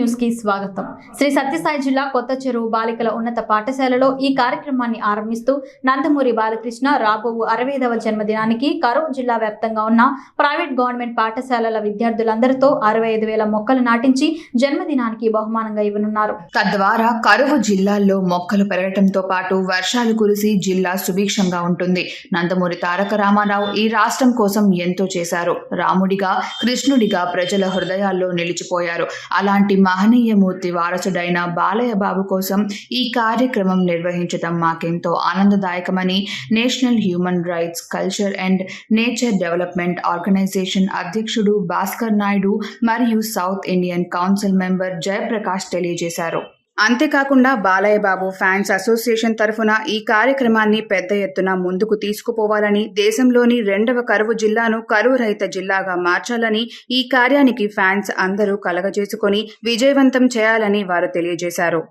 న్యూస్కి స్వాగతం. శ్రీ సత్యసాయి జిల్లా కొత్త చెరువు బాలికల ఉన్నత పాఠశాలలో ఈ కార్యక్రమాన్ని ఆరంభిస్తూ నందమూరి బాలకృష్ణ రాబోవు అరవైదవ జన్మదినానికి కరువు జిల్లా వ్యాప్తంగా ఉన్న ప్రైవేట్ గవర్నమెంట్ పాఠశాలల విద్యార్థులందరితో అరవై ఐదు వేల మొక్కలు నాటించి జన్మదినానికి బహుమానంగా ఇవ్వనున్నారు. తద్వారా కరువు జిల్లాల్లో మొక్కలు పెరగటంతో పాటు వర్షాలు కురిసి జిల్లా సుభిక్షంగా ఉంటుంది. నందమూరి తారక రామారావు ఈ రాష్ట్రం కోసం ఎంతో చేశారు. రాముడిగా కృష్ణుడిగా ప్రజల హృదయాల్లో నిలిచిపోయారు. అలాంటి మహనీయమూర్తి వారసుడైన బాలయ్య బాబు కోసం ఈ కార్యక్రమం నిర్వహించడం మాకెంతో ఆనందదాయకమని national human rights culture and nature development organisation అధ్యక్షుడు భాస్కర్ నాయుడు మరియు south Indian council member Jayaprakash తెలియజేశారు. అంతేకాకుండా బాలయ్య బాబు ఫ్యాన్స్ అసోసియేషన్ తరఫున ఈ కార్యక్రమాన్ని పెద్ద ఎత్తున ముందుకు తీసుకుపోవాలని దేశంలోని రెండవ కరువు జిల్లాను కరువు రహిత జిల్లాగా మార్చాలని ఈ కార్యానికి ఫ్యాన్స్ అందరూ కలగజేసుకొని విజయవంతం చేయాలని వారు తెలియజేశారు.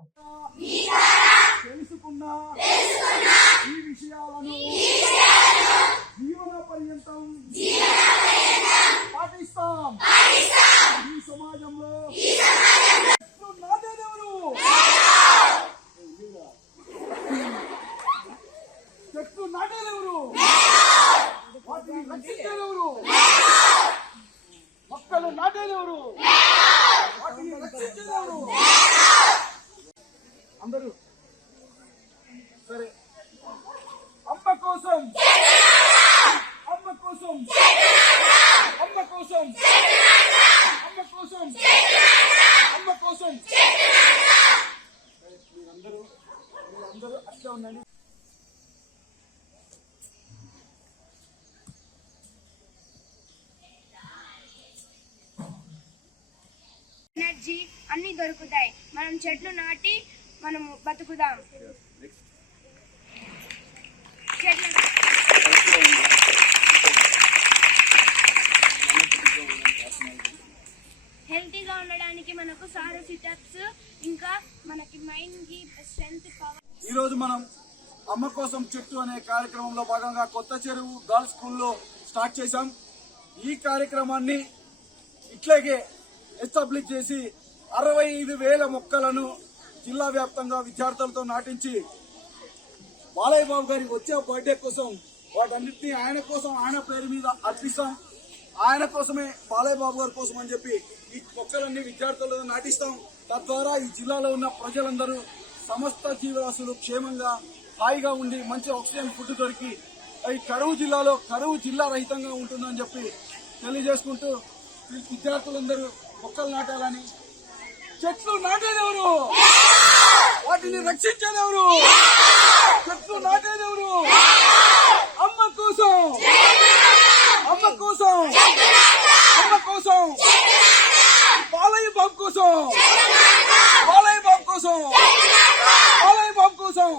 ఈ విషయాలను జీవన పర్యంతం పాటిస్తాం ఈ సమాజంలో చెట్లు నాటేదెవరు చెట్లు నాటేదెవరు వాటిని రక్షించేదెవరు మొక్కలు వాటిని రక్షించేదెవరు అందరూ. సరే. అమ్మ కోసం. అమ్మ కోసం. అమ్మ కోసం. అమ్మ కోసం. అమ్మ కోసం. మీరందరూ మీరందరూ అట్లా ఉండండి. ఎనర్జీ అన్నీ దొరుకుతాయి. మనం చెట్లు నాటి మనం బతుకుదాం. చెట్లు హెల్తీగా ఉండడానికి మనకు సారో సిటప్స్ ఇంకా మనకి మైండ్కి స్ట్రెంత్ పవర్. ఈ రోజు మనం అమ్మ కోసం చెట్టు అనే కార్యక్రమంలో భాగంగా కొత్త చెరువు గర్ల్స్ స్కూల్లో స్టార్ట్ చేశాం. ఈ కార్యక్రమాన్ని ఇట్లాగే ఎస్టాబ్లిష్ చేసి అరవై ఐదు వేల మొక్కలను జిల్లా వ్యాప్తంగా విద్యార్థులతో నాటించి బాలయ్య బాబు గారి వచ్చే బర్త్డే కోసం వాటన్నిటిని ఆయన కోసం ఆయన పేరు మీద అర్పిస్తాం. ఆయన కోసమే బాలయ్య బాబు గారి కోసం అని చెప్పి ఈ మొక్కలన్నీ విద్యార్థులతో నాటిస్తాం. తద్వారా ఈ జిల్లాలో ఉన్న ప్రజలందరూ సమస్త జీవరాశులు క్షేమంగా హాయిగా ఉండి మంచి ఆక్సిజన్ ఫుడ్ దొరికి ఈ కరువు జిల్లాలో కరువు జిల్లా రహితంగా ఉంటుందని చెప్పి తెలియజేసుకుంటూ విద్యార్థులందరూ మొక్కలు నాటాలని. చెట్లు నాటేదెవరు? వాటిని రక్షించేదెవరు? చెట్లు నాటేదెవరు? అమ్మ కోసం. అమ్మ కోసం. అమ్మ కోసం. బాలయ్య బాబు కోసం. బాలయ్య బాబు కోసం. బాలయ్య బాబు కోసం.